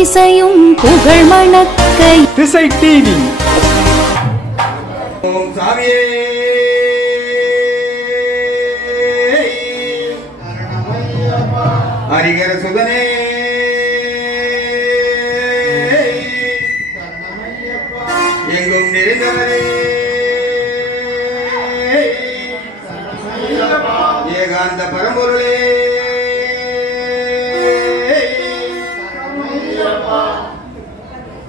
திசையும் புகழ் மணக்க திசை டிவி. ஓம் சாமியே ஹரிகர சுதனே எங்கும் நிறைந்தவரே ஏகாந்த பரம்பொருளே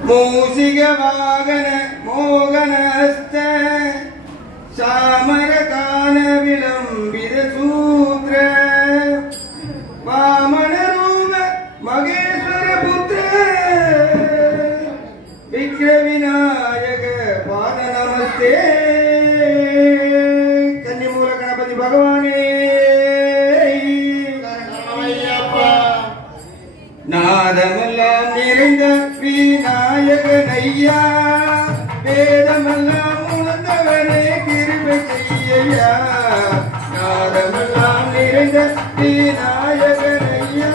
மூசிக வாகன மோகனஸ்த சாமரகான விளம்பித சூத்ர வாமன ரூப மகேஸ்வர புத்திர விக்ர விநாயக பாத நமஸ்தே. கன்னிமூல கணபதி பகவானே நாதமெல்லாம் நிறைந்த விநாயகனையா வேதமெல்லாம் உணர்ந்தவனே கிருபை செய்யா. நாதமெல்லாம் நிறைந்த விநாயகனையா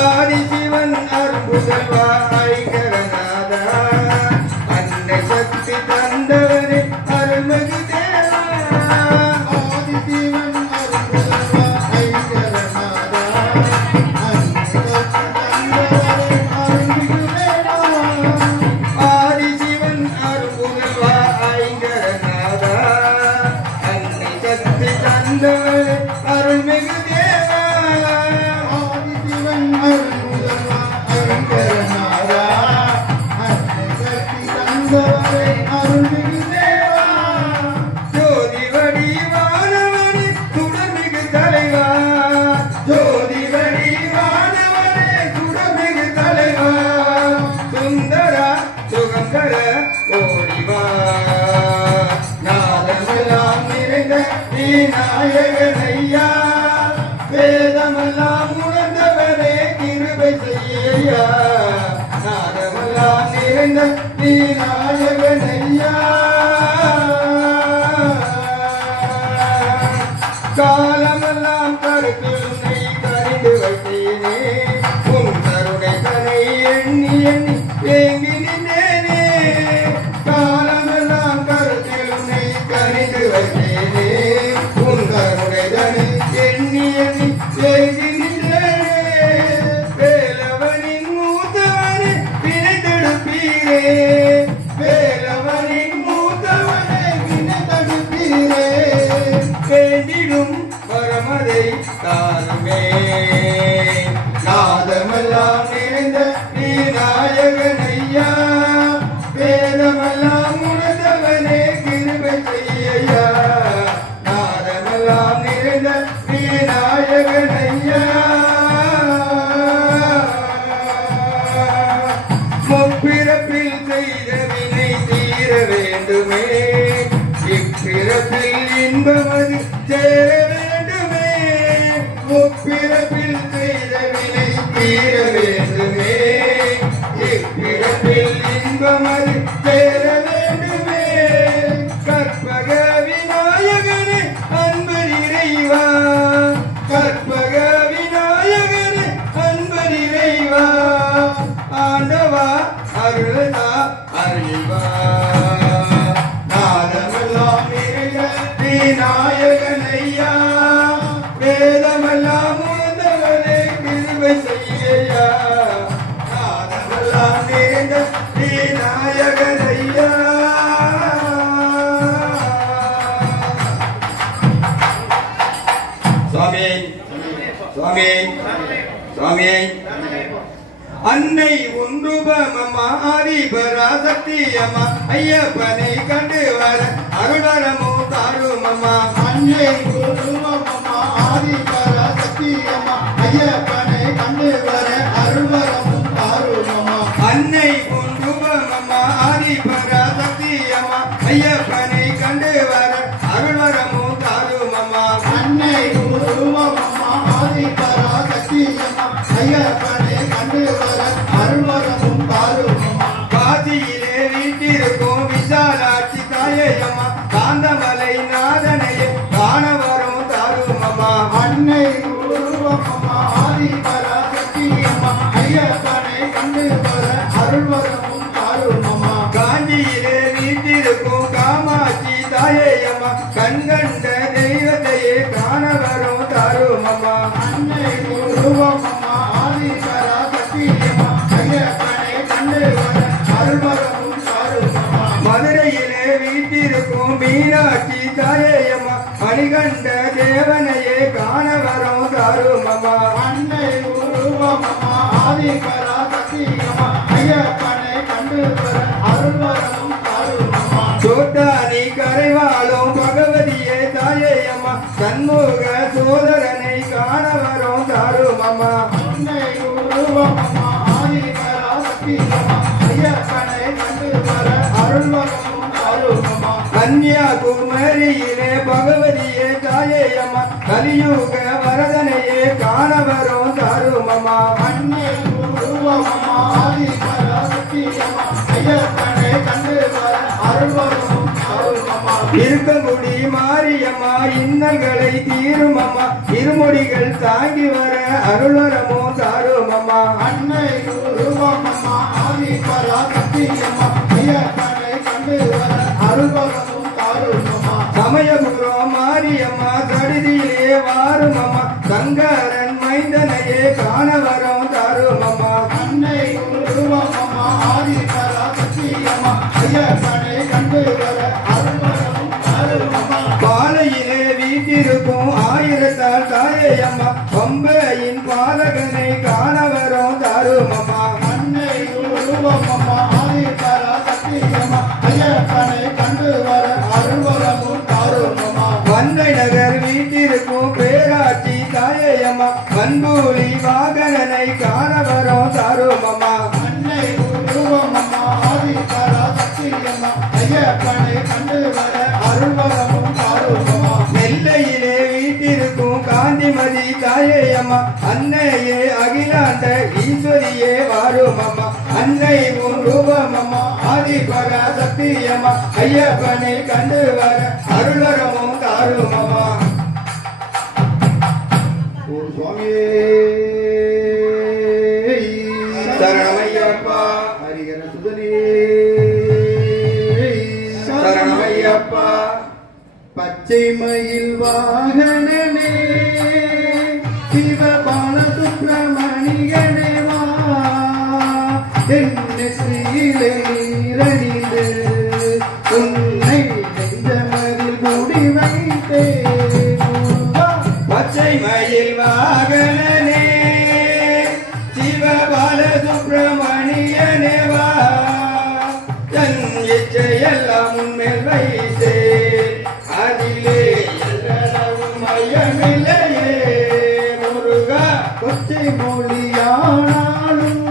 ஆதிசிவன் அருள்புதல்வா ஐங்கரநாதா அன்னை சக்தி தந்தவனே அருள்மிகு தேவா. ஆதிசிவன் அருள்மிகு தேவா. ஆதிசிவன் அருள்முதல்வா ஐங்கரநாதா அன்னை சக்தி தந்தவரே அருள்மிகு தேவா. ஜோதி வடிவானவனே சுடர்மிகு தலைவா ஜோதி வடிவானவனே சுடர்மிகு தலைவா சுந்தரா சுகங்கர ஓடிவா. நாதமெல்லாம் நிறைந்த விநாயகனையா வேதமெல்லாம் உணர்ந்தவனே கிருபை செய்யா. நாதமெல்லாம் நிறைந்த விநாயகனையா காலமெல்லாம் கருத்தில் உன்னை கறிந்து வைத்தேனே உன் கருணை தனை எண்ணி எண்ணி ஏங்கி நின்றேனே. காலமெல்லாம் கருத்தில் உன்னை கறிந்து வைத்தேனே உன் கருணை தனை எண்ணி எண்ணி ஏங்கி நின்றேனே. வேலவனின் மூத்தவனே வினை தடுப்பீரே வேலவனின் மூத்தவனே வினை தடுப்பீரே வேண்டிடும் வரமதை தாருமே. நாதமெல்லாம் நிறைந்த விநாயகனையா வேதமெல்லாம் உணர்ந்தவனே கிருபை செய்யா. நாதமெல்லாம் நிறைந்த விநாயகனையா முப்பிறப்பில் செய்த வினை தீர வேண்டுமே இப்பிறப்பில் இன்பமது சேர வேண்டுமே. முப்பிறப்பில் செய்த வினை தீர வேண்டுமே இப்பிறப்பில் இன்பமது சேர வேண்டுமே. கற்பக விநாயகனே அன்பர் இறைவா கற்பக விநாயகனே அன்பர் இறைவா ஆண்டவா அருளதா அறிவா. நாதமெல்லாம் நிறைந்த விநாயகனையா வேதமெல்லாம் உணர்ந்தவனே கிருபை செய்யா. நாதமெல்லாம் நிறைந்த விநாயகனையா. சுவாமி சுவாமி சுவாமி அன்னை ஒன்றுபமம்மா ஆதிபராசக்தி அம்மா ஐயப்பனை கண்டு வர அருளரமோ தாருமம்மா. அன்னை ஒன்றுபமம்மா ஆதிபராசக்தி அம்மா ஐயப்பனை கண்டு வர அருளரமும் தாருமம்மா. அன்னை ஒன்றுபமம்மா ஆதிபராசக்தி அம்மா ஐயப்பனை கண்டு வர அருளரமோ தாருமம்மா. அன்னை ஒன்றுபமம்மா ஆதிபராசக்தி அம்மா ஐயப்பனை கண்டு வர அருள்வரமும் தாருமம்மா. காசியிலே வீட்டிருக்கும் விசாலாட்சி தாயம்மா காந்தமலை நாதனையே காண வரும் தாருமம்மா. கண்கண்ட தெய்வத்தையே காண வரும் தாரும் அம்மா அன்னை உருவம் அம்மா ஆதி பராசக்தி அம்மா ஐயப்பனை கண்டு வர அருள்வரமும் தாரும் அம்மா மதுரையிலே வீட்டிருக்கும் மீனாட்சி தாயே அம்மா மணிகண்ட தேவனையே காண வரும் தாரும் அம்மா அன்னை உருவம் அம்மா ஆதி பராசக்தி அம்மா ஐயப்பனை கண்டு வர அருள்வரமும் தாரும் அம்மா சோட்டானி கரைவாழும் பகவதியே தாயே அம்மா சண்முக சோதரனை காண வரும் தாரும் அம்மா அன்னை உருவம் அம்மா ஆதி பராசக்தி அம்மா ஐயப்பனை கண்டு வர அருள்வரமும் தாரும் அம்மா கன்னியாகுமரியிலே பகவதியே தாயே அம்மா கலியுக வரதனையே காண வரும் தாரும் அம்மா அன்னை உருவம் அம்மா ஆதி பராசக்தி அம்மா ஐயப்பனை கண்டு வர அருள்வரமும் தாரும் அம்மா இருக்கங்குடி மாரியம்மா இன்னல்களை தீரும் அம்மா இருமுடிகள் தாங்கி வர அருள்வரமும் தாரும் அம்மா அன்னை உருவம் அம்மா ஆதி பராசக்தி அம்மா ஐயப்பனை கண்டு வர அருள்வரமும் தாரும் அம்மா சமயபுரம் மாரியம்மா சடிதியிலே வாரும் அம்மா சங்கரன் மைந்தனையே காண வரும் தாரும் அம்மா அன்னை உருவம் அம்மா ஆதி பராசக்தி அம்மா ஐயப்பனை கண்டு வர அருள்வரமும் தாரும் அம்மா பாலையிலே வீட்டிருக்கும் ஆயிரத்தால் தாயே அம்மா பம்பையின் பாலகனை காண வரும் தாரும் அம்மா அன்னை உருவம் அம்மா ஆதி பராசக்தி அம்மா ஐயப்பனை கண்டு வர அருள்வரமும் தாரும் அம்மா வந்தை நகர் வீட்டிருக்கும் பேராட்சி தாயே அம்மா பண்பூலி வாகனனை காண வரும் தாரும் அம்மா அன்னை உருவம் அம்மா ஆதி பராசக்தி அம்மா ஐயப்பனை கண்டு வர அருள்வரமும் தாரும் அம்மா நெல்லையிலே வீட்டிருக்கும் காந்திமதி தாயே அம்மா அன்னையே அகிலாண்ட ஈஸ்வரியே வாரும் அம்மா அன்னை உன் ரூபம் அம்மா ஆதி பராசக்தி அம்மா ஐயப்பனை கண்டு வர அருள்வரமும் தாரும் அம்மா ஓம் சுவாமியே சரணமையப்பா ஹரிகர சுதனே சரணமையப்பா பச்சை மயில் வாகனனே சிவபால சுப்பிரமணியனே வா என்ன ஸ்ரீலே நீரணிந்து உன்னை நெஞ்சமதில் மூடி வைத்தே பச்சை மயில் வாகனனே சிவபால சுப்பிரமணியனே வா தன் இச்சையெல்லாம் உன்மேல் வைத்தே அதிலே எல்லளவும் மையமில்லையே முருகா கொச்சை மொழியானாலும்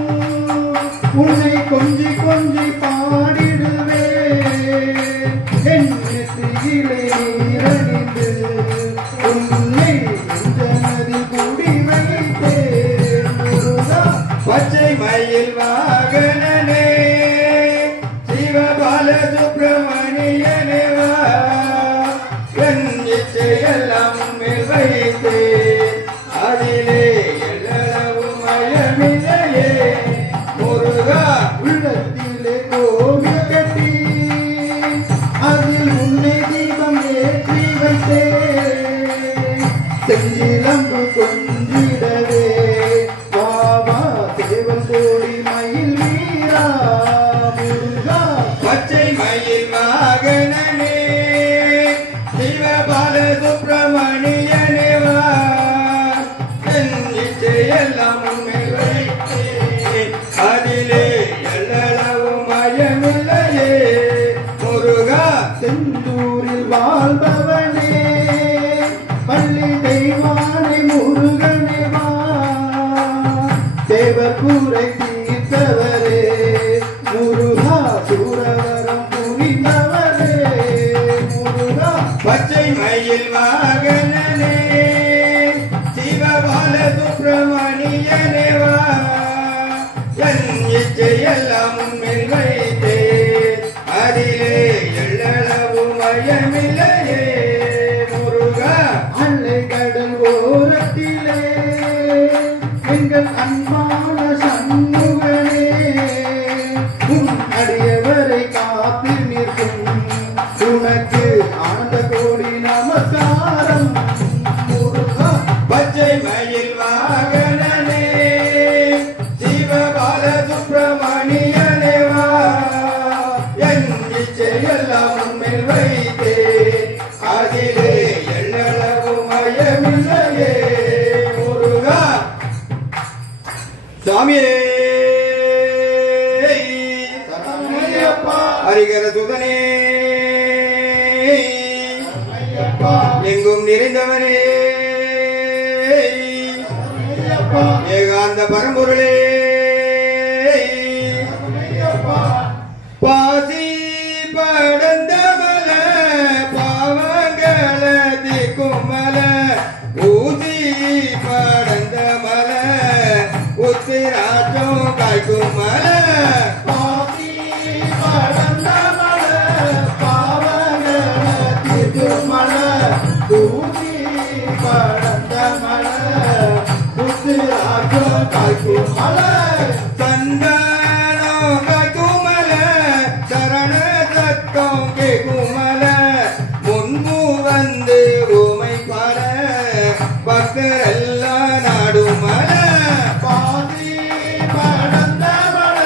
உன்னை கொஞ்சி கொஞ்சி பாடிடுவே என்னிலே நீரணிந்து உன்னை நெஞ்சமதில் கூடி வைத்தே முருகா பச்சை மயில் வாகனனே சிவபால சுப்பிரமணியனே வா என் இச்சையெல்லாம் மேல் வைத்தே அதிலே எல்லளவும் மயமில்லையே முருகா உள்ளத்திலே கோவில் கட்டி அதில் உன்னை தீபம் ஏற்றி வைத்தே செஞ்சிலம்பு கொஞ்சிடவே பாபா தேவன் கோடி மயில் வீரா முருகா பச்சை மயில் வாகனனே சிவபால சுப்பிரமணியனே வா என் இச்சையெல்லாம் உன்மேல் வைத்தே அதிலே எல்லளவும் மயமில்லையே முருகா செந்தூரில் வாழ்பவனே பள்ளி தெய்வானை முருகனே வா தேவர் கூரை தீர்த்தவரே முருகா சூரவரம் புரிந்தவரே முருகா பச்சை மயில் வாகனனே சிவபால சுப்பிரமணியனே வா என் இச்சையெல்லாம் உன்மேல் வைத்தே அதிலே எல்லளவும் மயமில்லையே முருகா அன்னை கடல் ஓரத்திலே எங்கள் அன்பான சண்முகனே உன் அடியவரை காத்து நிற்கும் உனக்கு ஆனந்த கோடி நம நமஸ்காரம் முருகா பச்சை மயில் வாகனனே சிவபால சுப்பிரமணியனே வா என் இச்சையெல்லாம் உன்மேல் வைத்தே அதிலே எள்ளளவும் மயமில்லையே முருகா சாமியே ஹரிகர சுதனே எங்கும் நிறைந்தவனே ஏகாந்த பரம்பொருளே பாசி படந்தமல பாவங்கள திக்குமல ஊசி படந்தமல உத்திராட்சம் காய்க்குமல சந்தானம் காய்க்குமல சரண சத்தம் கேக்குமல முன்பு வந்து உமை பல பக்தரெல்லாம் நாடுமல பாதி படந்தமல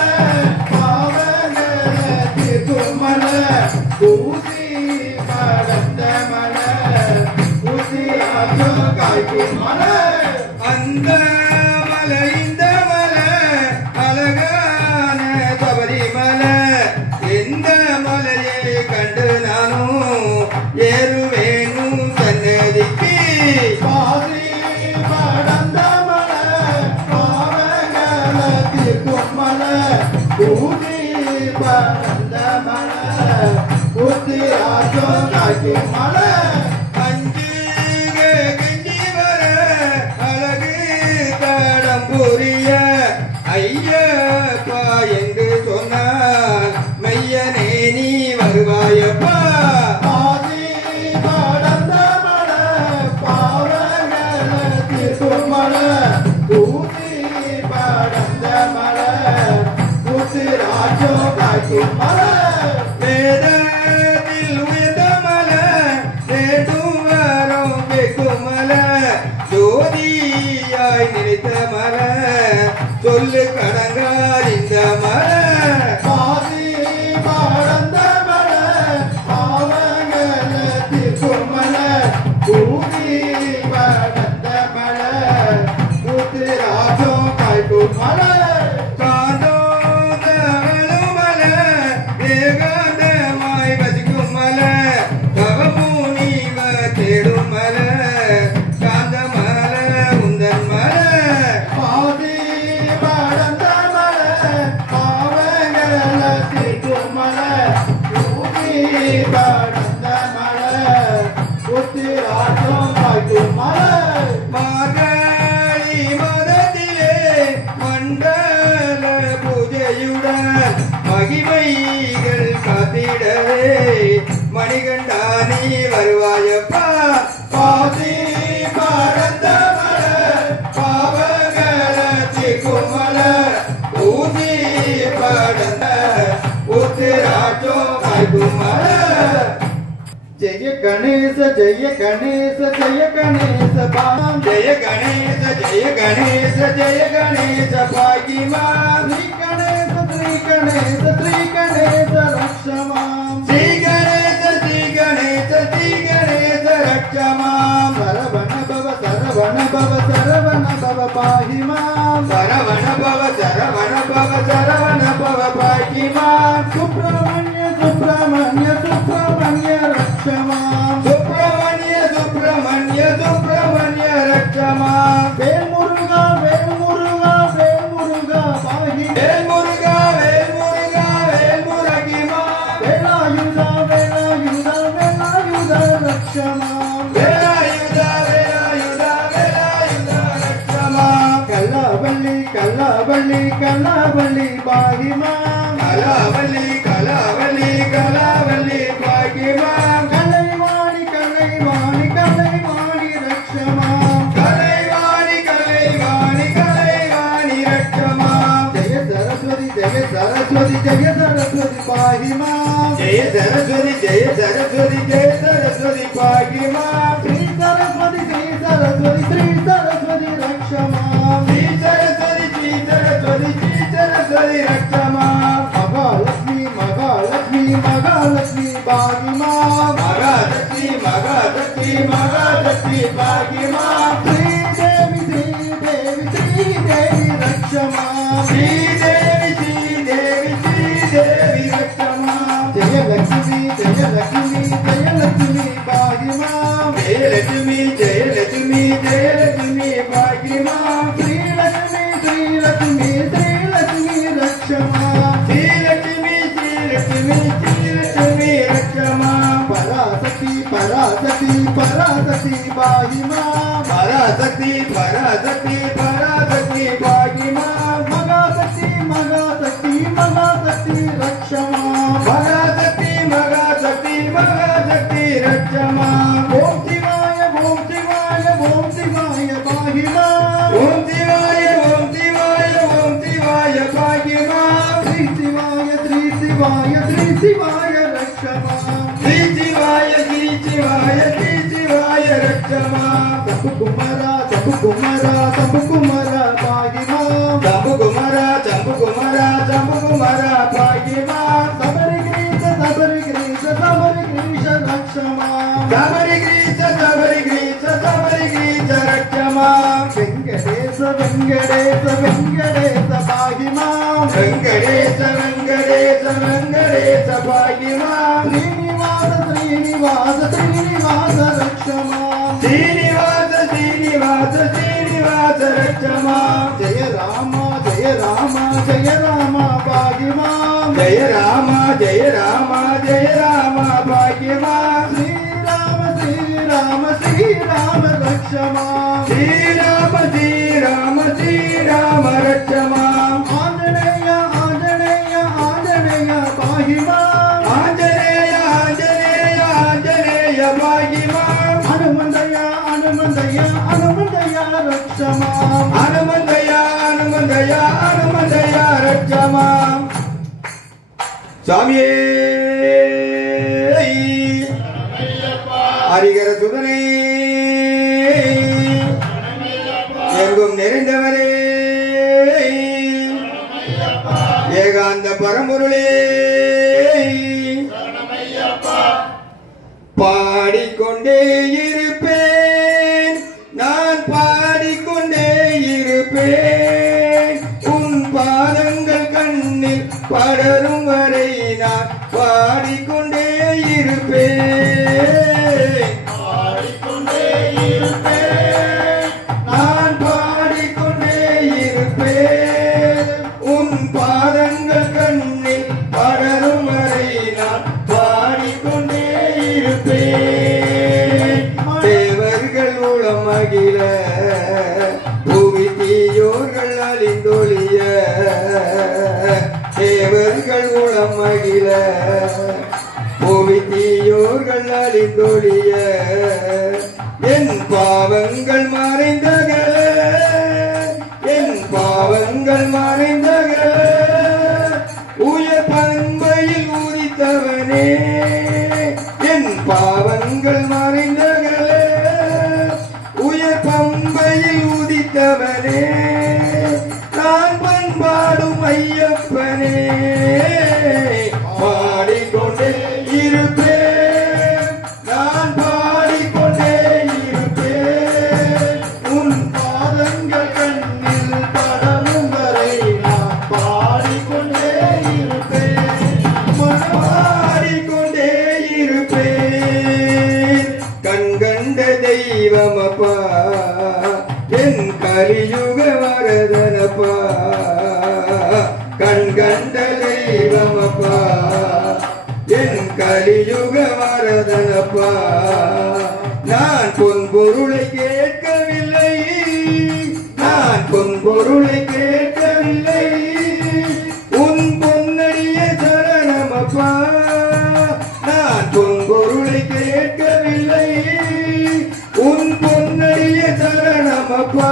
பாவங்கள தீர்க்குமல ஊசி படந்தமல ஊசி காய்க்குமல அந்த மலை இந்த மலை அழகான சபரிமலை எந்த மலையை கண்டு நானும் ஏறுவேனும் சன்னதிக்கு பாதி படந்த மலை பாவங்கள தீர்க்கும் மலை ஊதி படந்த மலை ஊத்தி ஆட்டம் காய்க்கும் மலை புரிய ஐயப்பா என்று சொன்னால் மையனே நீ வருவாயப்பா பாதி படந்த மலை பாவங்கள தீர்க்கும் மலை ஊசி படந்த மலை ஊசி ராஜம் காய்க்கும் மலை வேதத்தில் உயர்ந்த மலை நேடும் வரும் கேட்கும் மலை ஜோதியாய் நினைத்த மலை சொல்லு கடங்கார் இந்த மலை பாதி படந்த மலை பாவங்கள தீர்க்கும் மலை ஊதி படந்த மலை ஊத்து ராஜம் காய்க்கும் மலை காந்தோதலும் மலை ஏகாந்தமாய் வசிக்கும் மலை கவமுனிவ தேடும் மலை மார்கழி மதத்திலே மண்டல பூஜையுடன் மகிமைகள் காத்திடவே மணிகண்டா நீ வருவாயப்பா பாதி படந்த மலை பாவங்கள தீர்க்கும் மலை ஊசி படந்த உத்திராட்சம் காய்க்கும் மலை जय गणेश जय गणेश जय गणेश बाम जय गणेश जय गणेश जय गणेश भागी मां श्री गणेश श्री गणेश श्री गणेश रक्ष मां श्री गणेश श्री गणेश श्री गणेश रक्ष मां सरवण भव पाहि मां सरवण भव पाहि मां सुब्रह्मण्य सुब्रह्मण्य सुब्रह्मण्य रक्ष मां सुब्रह्मण्य सुब्रह्मण्य सुब्रह्मण्य रक्ष मां वेल मुरुगा पाहि वेल मुरुगा मुरुगी मां वेलायुधा रक्ष मां वेलायुधा रक्ष मां कलावल्ली पाहि मां कलावल्ली पाहि मां कलैवाणी रक्ष मां कलैवाणी रक्ष मां जय सरस्वती पाहि मां जय जय सरस्वती जय सरस्वती जय सरस्वती पाहि मां श्री सरस्वती श्री सरस्वती रक्ष मां श्री सरस्वती रक्ष मां महालक्ष्मी पाहि मां महालक्ष्मी पाहि मां श्री देवी रक्ष मां श्री देवी रक्ष मां जय लक्ष्मी पाहि मां जय लक्ष्मी पाहि मां श्री लक्ष्मी रक्ष मां श्री लक्ष्मी रक्ष मां पराशक्ति पाहि मां पराशक्ति पाहि मां महाशक्ति रक्ष मां महाशक्ति रक्ष मां ओम शिवाय पाहि मां ओम शिवाय पाहि मां श्री शिवाय रक्ष मां श्री शिवाय रक्ष मां शंभु कुमारा पाहि मां शंभु कुमारा पाहि मां सबरीग्रीश रक्ष मां सबरीग्रीश रक्ष मां वेंकटेश पाहि मां वेंकटेश पाहि मां श्रीनिवास रक्ष मां श्रीनिवास रक्ष मां जय राम पाहि मां जय राम पाहि मां श्री राम रक्ष मां श्री राम रक्ष मां आंजनेय पाहि मां आंजनेय पाहि मां हनुमंतय रक्ष मां हनुमंतय रक्ष मां स्वामी हरिहर सुदने எங்கும் நிறைந்தவரே ஏகாந்த பரம்பொருளே பாடிக்கொண்டே இருப்பேன் நான் பாடிக்கொண்டே இருப்பேன் உன் பாதங்கள் கண்ணில் படரும் வரை நான் பாடிக்கொண்டே இருப்பேன் நான் பாடிக்கொண்டே இருப்பேன் உன் பாதங்கள் கண்ணில் படரும் வரை நான் பாடிக்கொண்டே இருப்பேன் தேவர்கள் உளம் மகிழ பூமி தீயோர்கள் அழிந்தொழிய தேவர்கள் உளம் மகிழ பூமி தீயோர்கள் அழிந்தொழிய என் பாவங்கள் மறைந்தகல உயர் பண்பையில் உதித்தவனே என் பாவங்கள் மறைந்தகல உயர் பண்பையில் உதித்தவனே நான் பண்பாடும் ஐயப்பனே பாடிக்கொண்டே இருப்பேன் நான் பாடிக்கொண்டே இருப்பேன் உன் பாதங்கள் கண்ணில் படரும் வரை நான் பாடிக்கொண்டே இருப்பேன் பாடிக்கொண்டே இருப்பேன் கண்கண்ட தெய்வமப்பா என் கலியுக வரதனப்பா கண்கண்ட தெய்வமப்பா என் கலியுக வரதனப்பா நான் பொன்பொருளை கேட்கவில்லை உன் பொன்னடிய சரணமப்பா நான் பொன்பொருளை கேட்கவில்லை உன் பொன்னடிய சரணமப்பா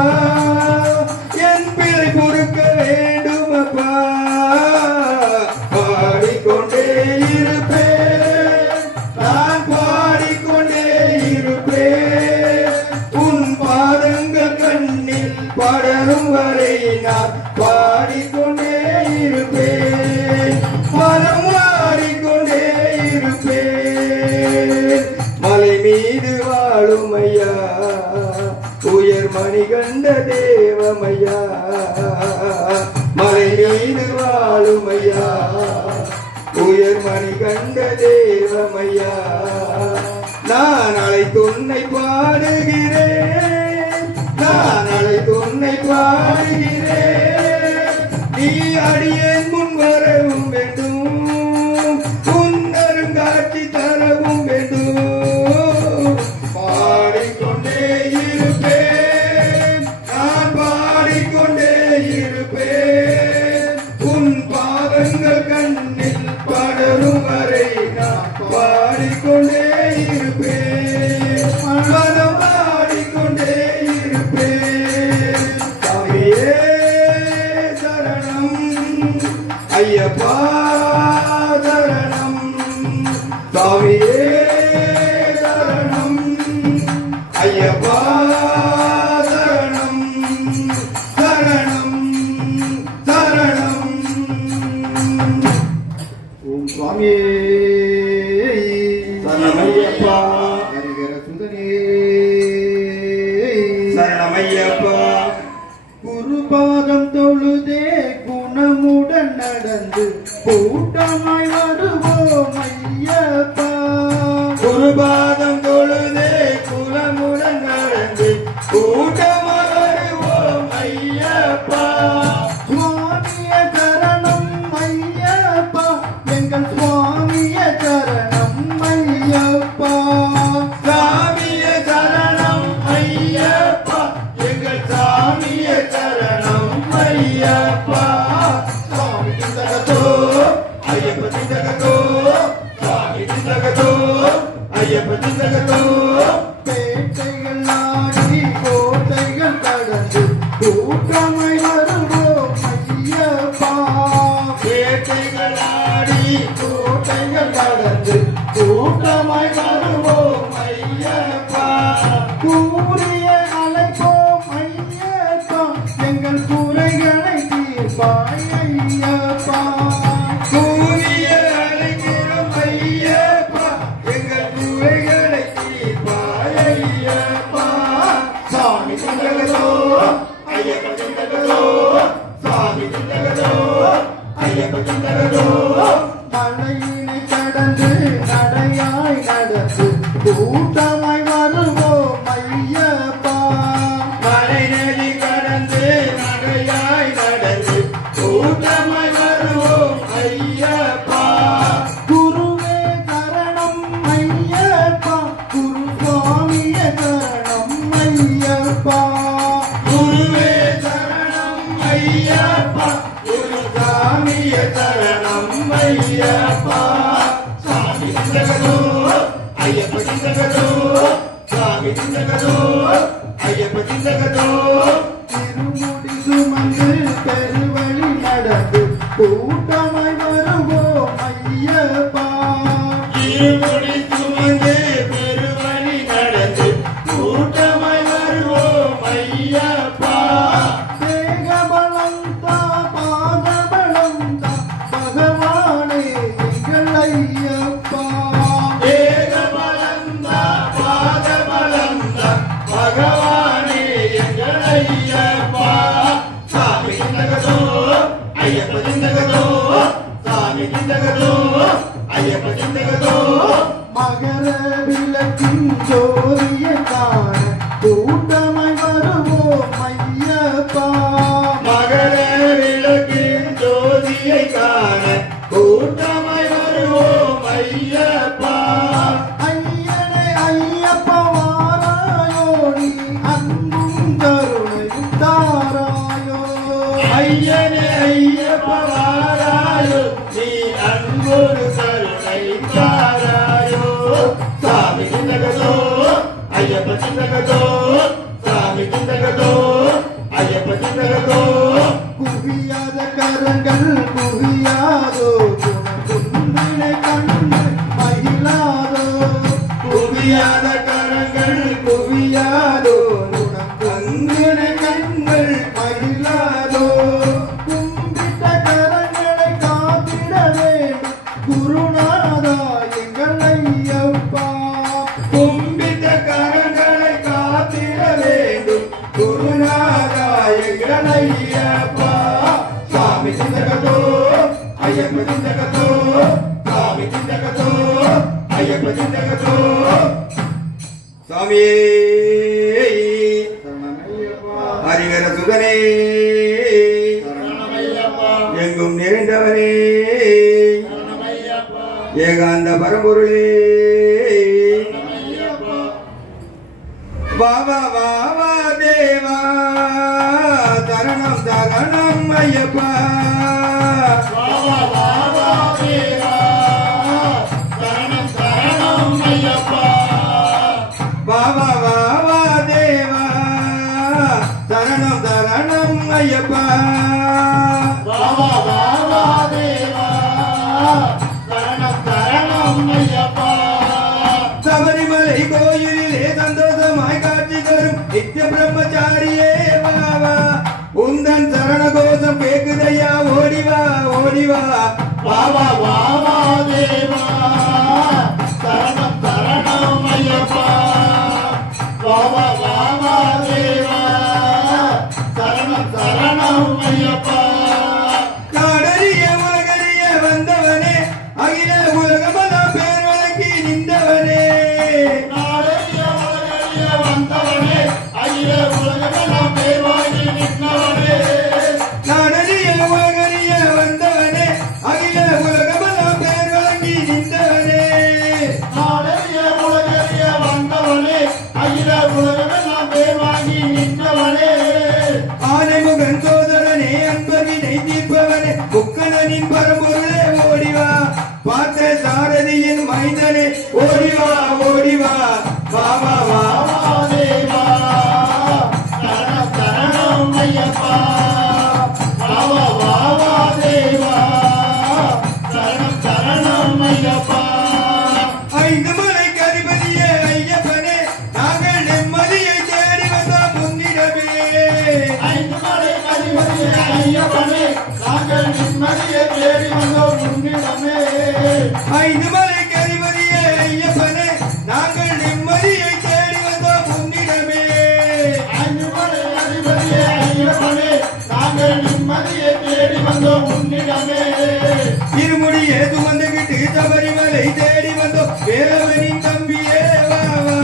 என் பிழை பொறுக்க வேண்டுமப்பா பாடிக்கொண்டே இருப்பேன் படரும் வரை நான் பாடிக்கொண்டே இருப்பேன் மனம் மாறிக்கொண்டே இருப்பேன் மலை மீது வாழும் ஐயா உயர் மணிகண்ட தேவமையா மலை மீது வாழும் ஐயா உயர் மணிகண்ட தேவமையா நான் அழைத்துன்னை பாடுகிறேன் நான் அழைத்துன்னை பாடுகிறேன் நீ அடியேன் முன் வரவும் வேண்டும் உன் அருங்காட்சி தரவும் வேண்டும் பாடிக்கொண்டே இருப்பேன் நான் பாடிக்கொண்டே இருப்பேன் உன் பாதங்கள் கண்ணில் படரும் வரை நான் பாடிக்கொண்டே இருப்பேன் மனம் பாடிக்கொண்டே இருப்பேன் சாமியே சரணம் ஐயப்பா சரணம் சாமியே சரணம் ஐயப்பா சரணம் சரணம் சரணம் ஓம் சுவாமியே சரணமையப்பா ஹரிஹர சுதனே சரணமையப்பா குருபாதம் தொழுதே குணமுடன் நடந்து கூட்டமாய் வருவோம் ஐயப்பா குருபாதம் தொழுதே குணமுடன் நடந்து கூட்டமாய் வருவோம் ஐயப்பா சுவாமிய சரணம் ஐயப்பா எங்கள் சுவாமிய சரணம் ஐயப்பா சாமிய சரணம் ஐயப்பா எங்கள் சாமிய சரணம் ஐயப்பா சாமி சிந்தகதோ ஐயப்ப சிந்தகதோ சாமி சிந்தகதோ ஐயப்ப சிந்தகதோ பேட்டைகள் ஆடி கோட்டைகள் கடந்து கூட்டமாய் வருவோம் ஐயப்பா பேட்டைகள் ஆடி கோட்டைகள் கடந்து கூட்டமாய் வருவோம் ஐயப்பா கூறிய அழைப்போம் ஐயப்பா எங்கள் குறைகளை தீர்ப்பாய் ஐயப்பா கூறிய அழைக்கிறோம் ஐயப்பா எங்கள் குறைகளை தீர்ப்பாய் ஐயப்பா சாமி சிந்தகதோ ஐயப்ப சிந்தகதோ சாமி சிந்தகதோ ஐயப்ப சிந்தகதோ மலையினை கடந்து நடையாய் நடந்து கூட்டமாய் வருவோம் ஐயப்பா மலை நதி கடந்து நடையாய் நடந்து கூட்டமாய் வருவோம் ஐயப்பா குருவே சரணம் ஐயப்பா குரு சுவாமிய சரணம் ஐயப்பா குருவே சரணம் ஐயப்பா குரு சாமிய சரணம் ஐயப்பா சாமி சிந்தகதோ ஐயப்ப சிந்தகதோ சாமி சிந்தகதோ ஐயப்ப சிந்தகதோ திருமுடி சுமந்து பெருவழி நடந்து கூட்டமாய் வருவோம் ஐயப்பா திருமுடி சுமந்து பெருவழி நடந்து கூட்டமாய் வருவோம் ஐயப்பா தேகபலம் தா பாதபலம் தா பகவானே எங்கள் ஐயப்பா தேகபலம் தா பாதபலம் தா பகவானே எங்கள் ஐயப்பா சாமி சிந்தகதோ ஐயப்ப சிந்தகதோ சாமி சிந்தகதோ ஐயப்ப சிந்தகதோ மகர விளக்கின் ஜோதிய காண கூட்டமாய் வருவோம் ஐயப்பா மகர விளக்கின் ஜோதியை காண கூட்டமாய் வருவோம் ஐயப்பா ஐயனே ஐயப்பா வாராயோ நீ அன்பும் கருணையும் தாராயோ ஐயனே ஐயப்பா வாராயோ நீ அன்போடு கருணை தாராயோ சாமி சிந்தகதோ ஐயப்ப சிந்தகதோ சாமி சிந்தகதோ ஐயப்ப சிந்தகதோ குவியாத கரங்கள் குவியாதோ குணகுன்றினை கண்டு மகிழாதோ குவியாத கரங்கள் குவியாதோ குணகுன்றினை கண்கள் மகிழ சரணமையப்பா சுவாமி சிந்தகதோ ஐயப்ப சிந்தகதோ சுவாமி சிந்தகதோ ஐயப்ப சிந்தகதோ சுவாமியே ஹரிகர சுதனே எங்கும் நிறைந்தவனே ஏகாந்த பரம்பொருளே வாவா வாவா தேவா சரணம் சரணம் ஐயப்பா வாவா வாவா தேவா சரணம் சரணம் ஐயப்பா வாவா வாவா தேவா சரணம் சரணம் ஐயப்பா வாவா வாவா தேவா சரணம் சரணம் ஐயப்பா சபரிமலை கோயிலிலே சந்தோஷமாய் காட்சி தரும் நித்திய பிரம்மச்சாரியே வாவா உந்தன் சரண கோஷம் கேக்குதையா ஓடிவா ஓடிவா வாவா வாவா தேவா சரணம் சரணம் ஐயப்பா வாவா வாவா தேவா சரணம் சரணம் ஐயப்பா நாடறிய உலகறிய வந்தவனே அகில உலகமெல்லாம் பேர் வழங்கி நின்றவனே நாடறிய உலகறிய வந்தவனே அகில உலகமெல்லாம் பேர் வாங்கி நின்றவனே நாடறிய உலகறிய வந்தவனே அகில உலகமெல்லாம் பேர் வழங்கி நின்றவனே நாடறிய உலகறிய வந்தவனே அகில உலகமெல்லாம் பேர் வாங்கி நின்றவனே ஆனைமுகன் சோதரனே அன்பவினை தீர்ப்பவனே முக்கணனின் பரம்பொருளே ஓடிவா பார்த்த சாரதியின் மைந்தனே ஓடிவா ஓடிவா வாவா வா வாவா தேவா சரணம் சரணம் ஐயப்பா வாவா வாவா தேவா சரணம் சரணம் ஐயப்பா ஐந்து மலைக்கு அதிபதியே ஐயப்பனே நாங்கள் நிம்மதியை தேடி வந்தோம் முன்னிடமே ஐந்து மலை அதிபதியே ஐயப்பனே நாங்கள் நிம்மதியை தேடி வந்தோம் உன்னிடமே ஐந்து மலைக்கு அதிபதியே ஐயப்பனே நாங்கள் நிம்மதியை தேடி வந்தோம் முன்னிடமே ஐந்து மலை அதிபதியே ஐயப்பனே நாங்கள் நிம்மதியை தேடி வந்தோம் உன்னிடமே இருமுடியே சுமந்துகிட்டு சபரிமலை தேடி வந்தோம் வேலவனின் தம்பியே வாவா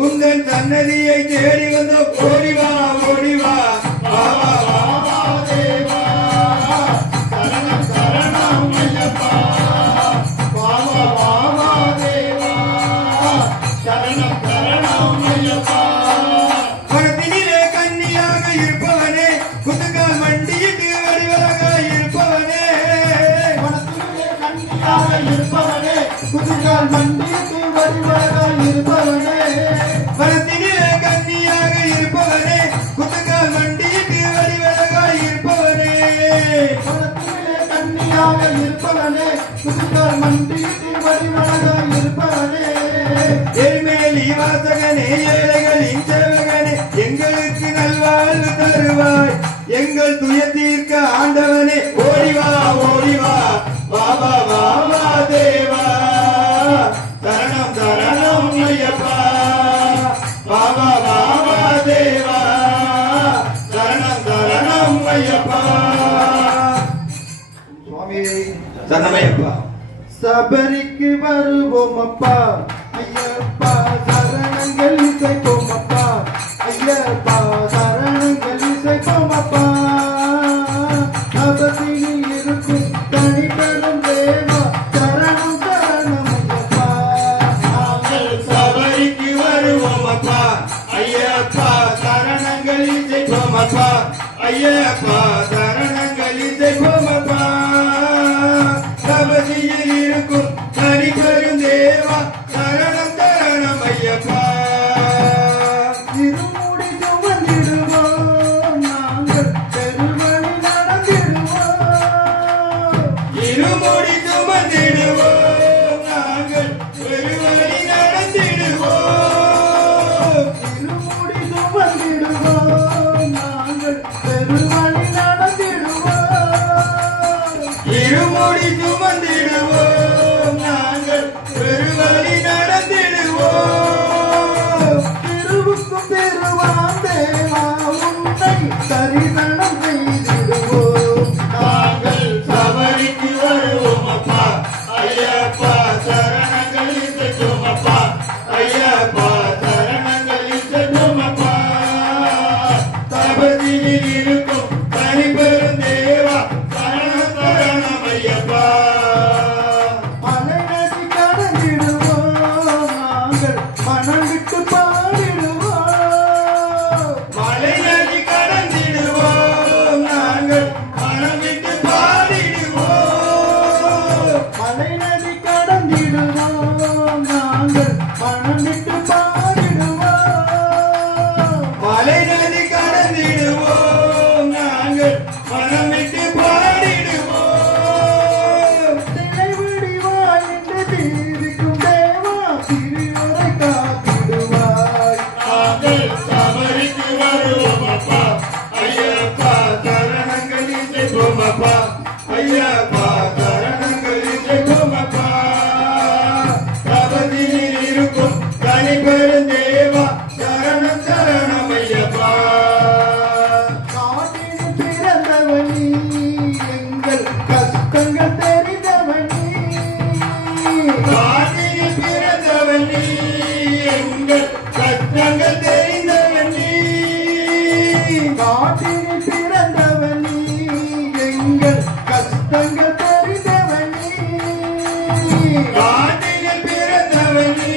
உந்தன் சன்னதியை தேடி வந்தோம் ஓடிவா ஓடிவா வாவா வாவா தேவா சரணம் சரணம் ஐயப்பா வாவா வாவா தேவா சரணம் சரணம் ஐயப்பா மனத்தினிலே கன்னியாக இருப்பவனே குத்துக்கால் மண்டியிட்டு வடிவழகா இருப்பவனே மனத்திலே கண்ணியாக இருப்பவனே குதிகால் மண்டிக்கு வடிவழகாய் இருப்பவனே மனத்தினிலே கன்னியாக இருப்பவனே குத்துக்கால் மண்டியிட்டு வடிவழகா இருப்பவனே மனத்திலே கண்ணியாக இருப்பவனே குதிகால் மண்டிக்கு வடிவழகாய் இருப்பவனே எருமேலி வாசகனே ஏழைகளின் சேவகனே எங்களுக்கு நல்வாழ்வு தருவாய் எங்கள் துய தீர்க்க ஆண்டவனே ஓடிவா ஓடிவா வாவா வாவா தேவா சரணம் சரணம் ஐயப்பா வாவா வாவா தேவா சரணம் சரணம் ஐயப்பா சுவாமி சரணமையப்பா சபரிக்கு வருவோம் அப்பா ஐயப்பா சரணங்கள் இசைப்போம் அப்பா ஐயப்பா சரணங்கள் இசைப்போம் அப்பா அபத்தினில் இருக்கும் தனி பெரும் தேவா சரணம் சரணம் ஐயப்பா நாங்கள் சபரிக்கு வருவோம் அப்பா ஐயப்பா சரணங்கள் இசைப்போம் அப்பா ஐயப்பா சரணங்கள் இசைப்போம் அப்பா சபதியில் இருக்கும் தனி பெரும் தேவா சரணம் சரணம் ஐயப்பா இருமுடி சுமந்திடுவோம் நாங்கள் பெருவழி நடந்திடுவோம் இருமுடி சுமந்திடுவோம் நாங்கள் பெருவழி நடந்திடுவோம் இருமுடி சுமந்திடுவோம் நாங்கள் பெருவழி நடந்திடுவோம் இருமுடி சுமந்திடுவோம் நாங்கள் பெருவழி நடந்திடுவோம் திருவுக்கும் பெருவான் தேவா உன்னை தரிசனம் ஐயப்பா சரணங்கள் இசைக்குமப்பா தபதியில் இருக்கும் தனி பெருந்தேவா சரணம் சரணம் ஐயப்பா காட்டில் பிறந்தவனி எங்கள் கஷ்டங்கள் தெரிந்தவனி காட்டில் பிறந்தவனி எங்கள் கஷ்டங்கள் தெரிந்தவனி காட்டில் பிறந்தவனி எங்கள் கஷ்டங்கள் தெரிந்தவனி காட்டில் பிறந்தவனி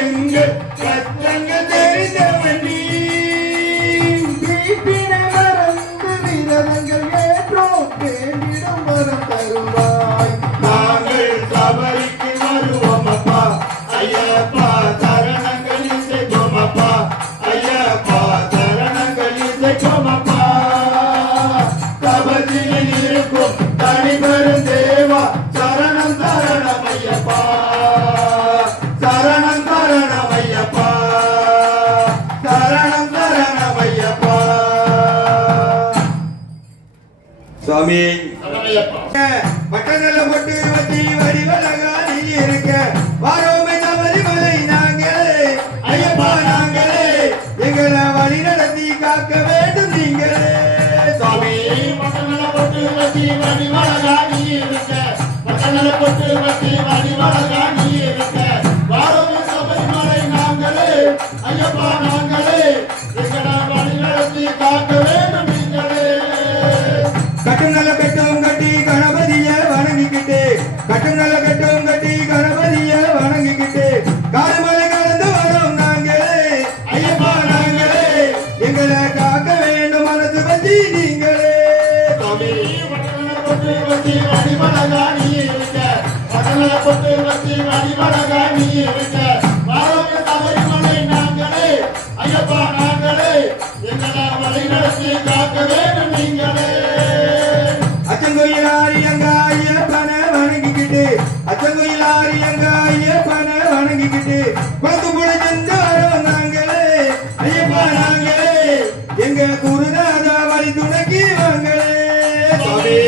எங்கள் கஷ்டங்கள் தெரிந்தவனி வீட்டினை மறந்து விரதங்கள் ஏற்றோம் வேண்டிடும் வரம் தருவாய் நாங்கள் சபரிக்கு வருவோம் அப்பா ஐயப்பா சரணங்கள் இசைக்கும் அப்பா ஐயப்பா சரணங்கள் இசைக்கும் அப்பா சபரியில் இருக்கும் தனி பெருந்தேவா சரணம் சரணம் ஐயப்பா சரணம் சரணம் ஐயப்பா சரணம் சரணம் ஐயப்பா சுவாமி பட்டநல பொட்டு வச்சி வடிவழகாதி இருக்க வாரோமை சபரிமலை நாங்களே ஐயப்பா நாங்களே எங்களை வழி நடத்தி காக்க வேண்டும் நீங்களே சுவாமி பட்டணல பொட்டு வச்சி வடிவழகாதி இருக்க பட்டணல பொட்டு வச்சி வடிவழகாதி இருக்க வாரோமை சபரிமலை நாங்களே ஐயப்பா நாங்களே எங்களை வழி நடத்தி காக்க வேண்டும் நீங்களே கட்டுநல கட்டும் கட்டி கணபதிய வணங்கிக்கிட்டு கட்டுநல கட்டும் கட்டி கணபதிய வணங்கிக்கிட்டு காடுமலை கடந்து வரோம் நாங்களே ஐயப்பா நாங்களே எங்களை காக்க வேண்டும் மனசு பத்தி நீங்களே சுவாமி பட்டணல பொட்டு வச்சி வடிவழகாதி இருக்க பட்டணல பொட்டு வச்சி வடிவழகாதி இருக்க வாரோமை சபரிமலை நாங்களே ஐயப்பா நாங்களே எங்களை வழி நடத்தி காக்க வேண்டும் நீங்களே அச்சங்குயிலாரி அங்க ஐயப்பன வணங்கிக்கிட்டு அச்சங்குயிலாரி அங்க ஐயப்பன வணங்கிக்கிட்டு குளத்து புழைஞ்சு வரோம் நாங்களே ஐயப்பா நாங்களே எங்க குருநாத வழி துணைக்கு வாங்களே சுவாமி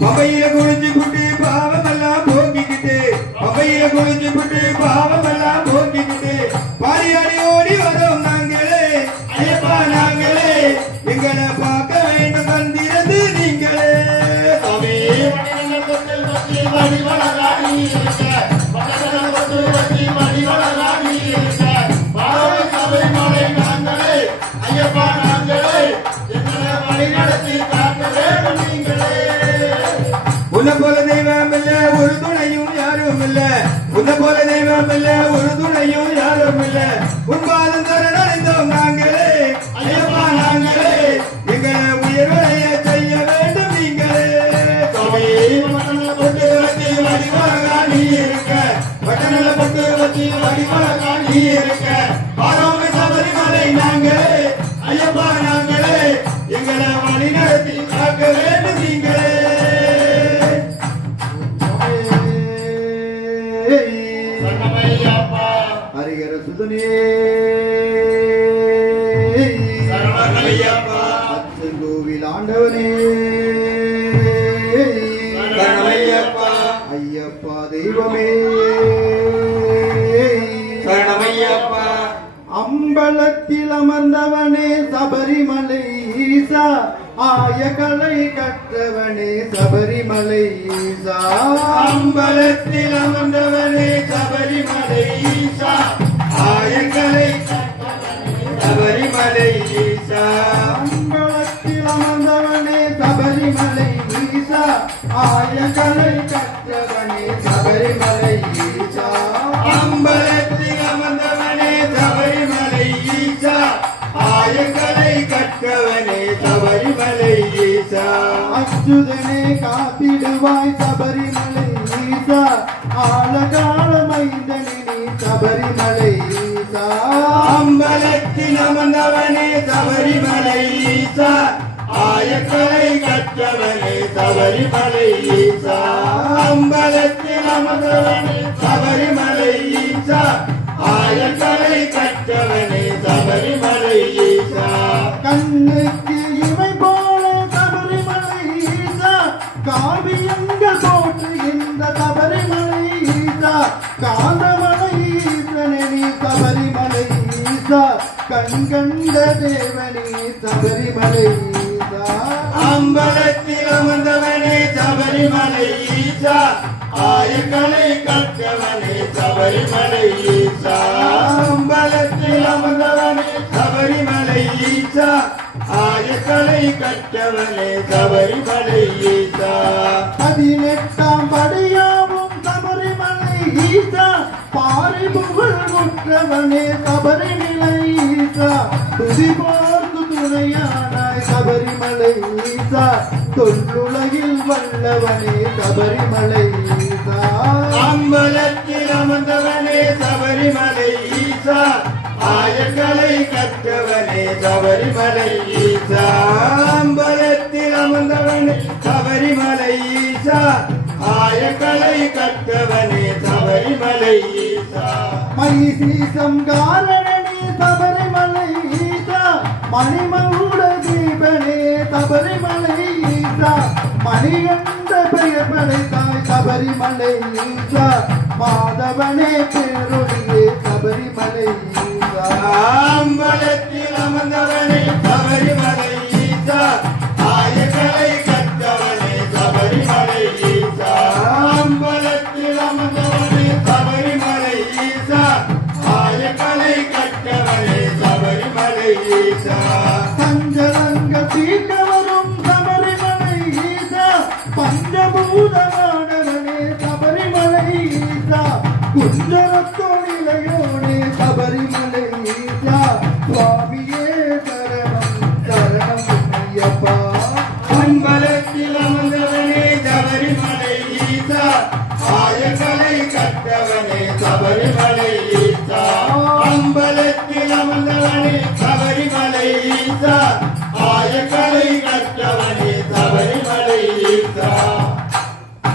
பம்பையில குளிச்சு புட்டு பாவமெல்லாம் போக்கிக்கிட்டு பம்பையில குளிச்சு புட்டு பாவமெல்லாம் போக்கிக்கிட்டு பாடி ஆடி ஓடி வரோம் நாங்களே ஐயப்பா நாங்களே எங்களை பார்க்க வேண்டும் வந்திருந்து நீங்களே சுவாமி ஐயப்பா நாங்களே எங்களை வழி நடத்தி காக்க வேண்டும் நீங்களே உன்னை போல தெய்வம் இல்ல ஒரு துணையும் யாரும் இல்ல உன்னை போல தெய்வம் இல்ல ஒரு துணையும் யாரும் இல்ல உன் பாதம் சரணடைந்தோம் நாங்களே ஐயப்பா நாங்களே எங்களை உயர்வடைய செய்ய வேண்டும் நீங்களே சுவாமி பட்டணல பொட்டு வச்சி வடிவழகாதி இருக்க பட்டநல பொட்டு வச்சி வடிவழகாதி இருக்க வாரோமை சபரிமலை நாங்களே ஐயப்பா நாங்களே எங்களை வழி நடத்தி காக்க வேண்டும் நீங்களே சரணமையப்பா ஹரிஹர சுதனே சரணமையப்பா அச்சன் கோவில் ஆண்டவனே சரணமையப்பா ஐயப்பா தெய்வமே சரணமையப்பா அம்பலத்தில் அமர்ந்தவனே சபரிமலை ஈசா ஆயகலை கற்றவனே சபரிமலை ஈசா அம்பலத்தில் அமர்ந்தவனே சபரிமலை ஈசா ஆயகலை சபரிமலை ஈசா அம்பலத்தில் அமர்ந்தவனே சபரிமலை ஈசா ஆயகலை கற்றவனே சபரிமலை ஈசா அம்பலத்தில் அமர்ந்தவனே சபரிமலை ஈசா ஆயங்களை கற்றவனே சபரிமலை ஈசா அச்சுதனே காத்திடுவாய் சபரிமலை ஈசா ஆழகால மைந்தனே நீ சபரிமலை ஈசா அம்பலத்தில் அமர்ந்தவனே சபரிமலை ஈசா ஆயக்கலை கற்றவனே சபரிமலை ஈசா அம்பலத்தில் அமர்ந்தவனே சபரிமலை ஈசா ஆயக்கலை கற்றவனே சபரிமலை ஈசா கண்ணுக்கு இவை போல சபரிமலை ஈசா காவியங்கள் தோற்றுகின்ற சபரிமலை ஈசா காந்தமலை ஈசனே நீ சபரிமலை ஈசா கண்கண்ட தேவனே சபரிமலை ஈசா அம்பலத்தில் அமர்ந்தவனே சபரிமலை ஈசா ஆயக்கலை கற்றவனே சபரிமலை ஈசா அம்பலத்தில் அமர்ந்தவனே சபரிமலை ஈசா ஆயக்கலை கற்றவனே சபரிமலை ஈசா 18ஆம் படியாவும் சபரிமலை ஈசா பாரி புகழ் முற்றவனே சபரிமலை ஈசா துதிபோர்க்கு துணையானாய் சபரிமலை ஈசா தொல்லுலகில் வல்லவனே சபரிமலை ஈசா அம்பலத்தில் அமர்ந்தவனே சபரிமலை ஈசா ஆயக்கலை கற்றவனே சபரிமலை ஈசா அம்பலத்தில் அமர்ந்தவனே சபரிமலை ஈசா ஆயக்கலை கற்றவனே சபரிமலை ஈசா மைசீசம் காரணனே சபரிமலை ஈசா மணிமகுட தீபனே சபரிமலை ஈசா மணிகண்ட பெயர் படைத்தாய் சபரிமலை ஈசா மாதவனே பேரொழியே சபரிமலை ஈசா அம்பலத்தில் அமர்ந்தவனே சபரிமலை ஈசா ஆயக்கலை கற்றவனே சபரிமலை ஈசா அம்பலத்தில் அமர்ந்தவனே சபரிமலை ஈசா ஆயக்கலை கற்றவனே சபரிமலை ஈசா சஞ்சலங்க தீர்க்கவரும் சபரிமலை ஈசா பஞ்சபூதமானவனே சபரிமலை ஈசா குஞ்சரத்தோனிலையோனே சபரிமலை ஈசா சுவாமியே சரணம் சரணம் ஐயப்பா அம்பலத்தில் அமர்ந்தவனே சபரிமலை ஈசா ஆயக்கலை கற்றவனே சபரிமலை ஈசா அம்பலத்தில் அமர்ந்தவனே சபரிமலை ஈசா ஆயக்கலை கற்றவனே சபரிமலை ஈசா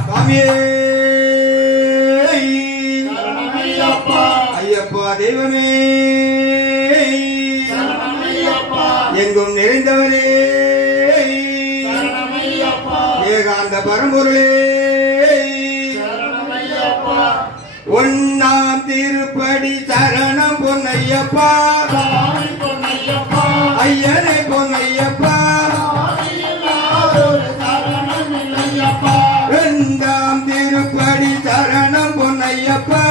சாமியே ஐயப்பா தெய்வமே எங்கும் நிறைந்தவரே ஏகாந்த பரம்பொருளே ஒன்னாம் திருப்படி சரணம் பொன்னையப்பா ஐயனே பொன்னையப்பா இரண்டாம் திருப்படி சரணம் பொன்னையப்பா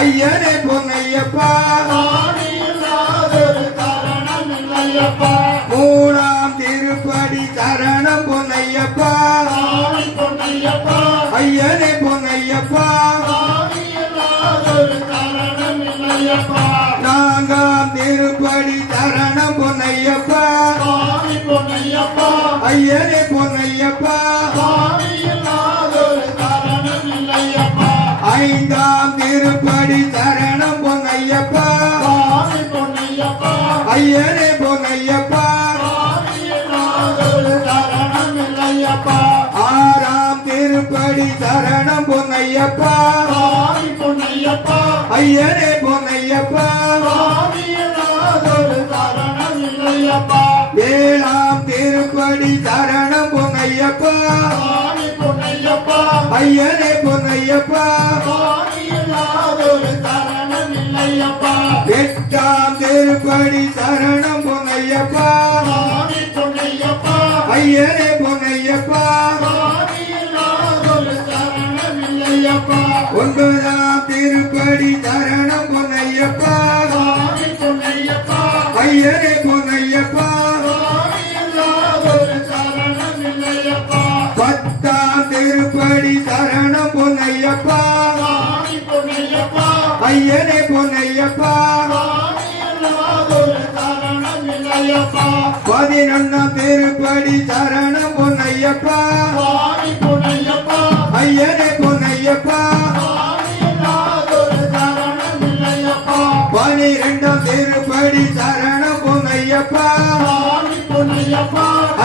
ஐயனே பொன்னையப்பா மூணாம் திருப்படி சரணம் பொன்னையப்பா ஐயனே பொன்னையப்பா நான்காம் திருப்படி சரணம் பொன்னையப்பா ஐயனே பொன்னையப்பா ஐந்தாம் திருப்படி சரணம் பொன்னையப்பா ஐயனே பொன்னையப்பா ஆறாம் திருப்படி சரணம் பொன்னையப்பா ஐயனே பொன்னையப்பா ஏழாம் திருப்படி சரணம் பொன்னையப்பா ஐயனே பொன்னையப்பா எட்டாம் திருப்படி சரணம் பொன்னையப்பா ஐயனே பொன்னையப்பா ஒன்பதாம் திருப்படி சரணம் பொன்னையப்பா ஐயனே பொன்னையப்பா பத்தாம் திருப்படி சரணம் பொன்னையப்பா ஐயனே பொன்னையப்பா 11ஆம் திருப்படி சரணம் பொன்னையப்பா ஐயனே பொன்னையப்பா 12ஆம் திருப்படி சரணம் பொன்னையப்பா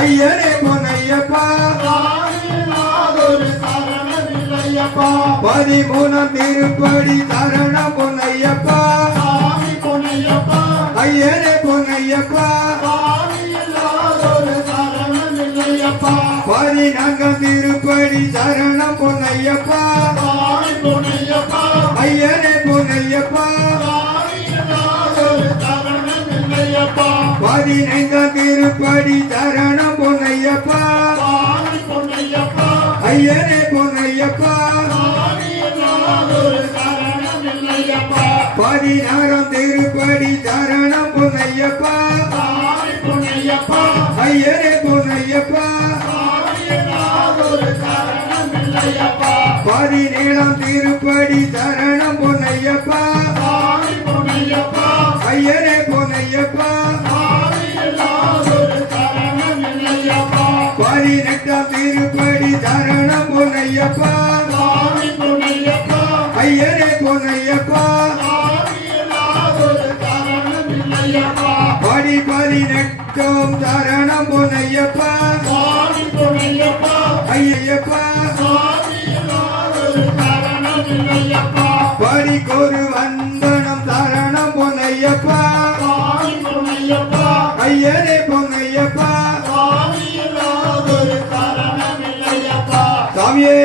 ஐயனே பொன்னையப்பா சாமியில்லாதொரு சரணமில்லையப்பா 13ஆம் திருப்படி சரணம் பொன்னையப்பா சாமி பொன்னையப்பா ஐயனே பொன்னையப்பா சாமியில்லாதொரு சரணமில்லையப்பா 14ஆம் திருப்படி சரணம் பொன்னையப்பா சாமி பொன்னையப்பா ஐயனே பொன்னையப்பா சாமியில்லாதொரு சரணமில்லையப்பா 15ஆம் திருப்படி சரணம் பொன்னையப்பா சாமி பொன்னையப்பா ஐயனே பொன்னையப்பா சாமியில்லாதொரு சரணமில்லையப்பா 16ஆம் திருப்படி சரணம் பொன்னையப்பா சாமி பொன்னையப்பா ஐயனே பொன்னையப்பா சாமியில்லாதொரு சரணமில்லையப்பா 17ஆம் திருப்படி சரணம் பொன்னையப்பா சாமி பொன்னையப்பா ஐயனே பொன்னையப்பா சாமியில்லாதொரு சரணமில்லையப்பா 18ஆம் திருப்படி சரணம் பொன்னையப்பா சாமி பொன்னையப்பா ஐயனே பொன்னையப்பா சாமியில்லாதொரு சரணமில்லையப்பா 18ஆம் சரணம் பொன்னையப்பா சாமி பொன்னையப்பா ஐயப்பா சாமியில்லாதொரு சரணமில்லையப்பா படிக்கொரு வந்தனம் சரணம் பொன்னையப்பா சாமி பொன்னையப்பா ஐயனே பொன்னையப்பா சாமியில்லாதொரு சரணமில்லையப்பா சாமியே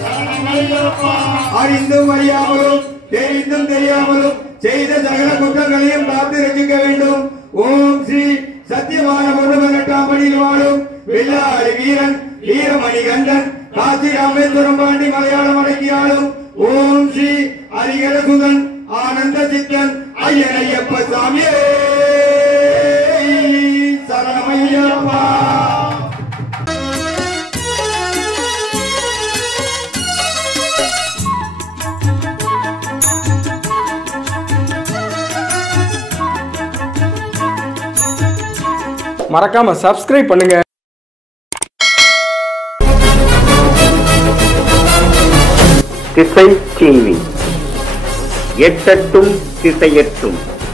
சரணமையப்பா அறிந்தும் அறியாமலும் தெரிந்தும் தெரியாமலும் செய்த சகல குற்றங்களையும் காத்து ரசிக்க வேண்டும். ஓம் ஸ்ரீ சத்தியமான 18ஆம் படியில் வாழும் வெள்ளாளி வீரன் வீரமணி கண்டன் காசி ராமேஸ்வரம் பாண்டி மலையாளம் அடக்கியாளும் ஓம் ஸ்ரீ ஹரிகரசுதன் ஆனந்த சித்தன் ஐயனையப்ப சாமியே சரணமையப்பா. மறக்காம சப்ஸ்கிரைப் பண்ணுங்க. திசை டிவி எட்டட்டும் திசையட்டும்.